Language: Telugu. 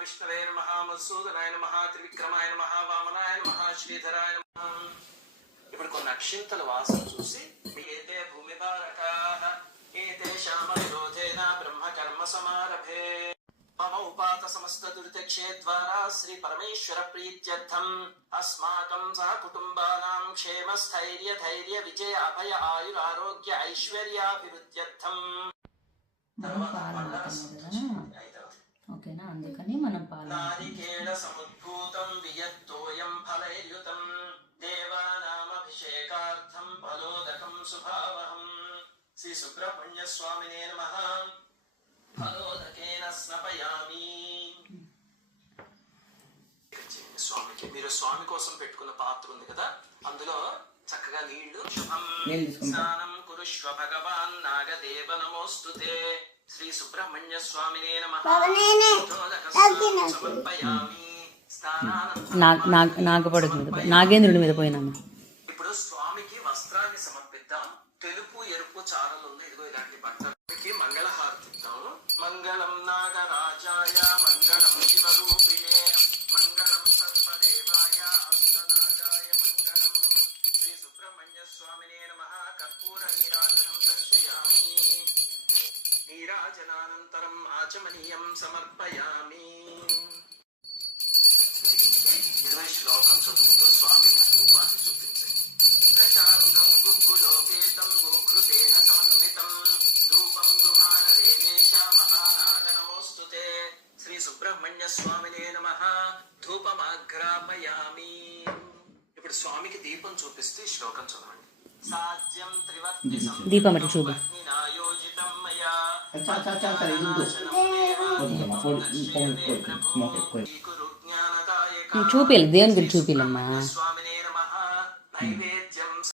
విష్ణవే నమః మధుసూదనాయ నమః త్రివిక్రమాయ నమః వామనాయ నమః శ్రీధరాయ నమః. ఇప్పుడు కొన్ని అక్షింతల వాసన చూసి ఏతే భూమి భారకాః ఏతేషాం విరోధేన బ్రహ్మ కర్మ సమారభే మమ ఉపాత సమస్త దురితక్షే ద్వారా శ్రీ పరమేశ్వర ప్రీత్యర్థం అస్మాకం సహ కుటుంబానాం క్షేమ స్థైర్య ధైర్య విజయ అభయ ఆయురారోగ్య ఐశ్వర్యాభివృద్ధ్యర్థం. ఓకేనా, అందుకని మనం నారికేళ సముద్భూతం వియత్తోయం ఫలైర్యుతం దేవానామభిషేకార్థం ఫలోదకం శుభావహం. శ్రీ సుబ్రహ్మణ్య స్వామినే నమః. ఫలోదకేన స్నపయామి. స్వామికి మీరు స్వామి కోసం పెట్టుకున్న పాత్ర ఉంది కదా, అందులో చక్కగా నీళ్లు. శుభం స్నానం కురుష్వ భగవాన్ నాగదేవ నమోస్తుతే. శ్రీ సుబ్రహ్మణ్య స్వామినే నమః. సమర్పయామి. నాగేంద్రుడి మీద పోయినాము. ఇప్పుడు స్వామికి వస్త్రాన్ని సమర్పిద్దాం. తెలుపు ఎరుపు చారలు ఉంది, ఇదిగో ఇలాంటి బట్టలకి మంగళహారతి ఇద్దాం. మంగళం నాగరాజాయ మంగళం శివరూపిణే మంగళం సర్వదేవాయ అష్టనాగాయ మంగళం. శ్రీ సుబ్రహ్మణ్య స్వామినే నమః. కర్పూర నీరాజనం దర్శయామి. నీరాజనానంతరం ఆచమనీయం సమర్పయామి. 20 శ్లోకం చదువుతూ స్వామికి రూపాన్ని చూపించండి. దశాంగం గుగ్గులోకేతం గోఘృతేన సమన్వితం రూపం గృహాణ దేవేశ మహానాగ నమోస్తుతే. శ్రీ సుబ్రహ్మణ్య స్వామినే నమః. ధూపమాఘ్రాపయామి. ఇప్పుడు స్వామికి దీపం చూపిస్తూ ఈ శ్లోకం చదవండి. సాధ్యం త్రివర్తి దీపం అటు చూడు. నాయోజితం మయా చూపిల్లు దేవుని గురించి చూపిల్లమ్మా. స్వామినే నమః. నైవేద్య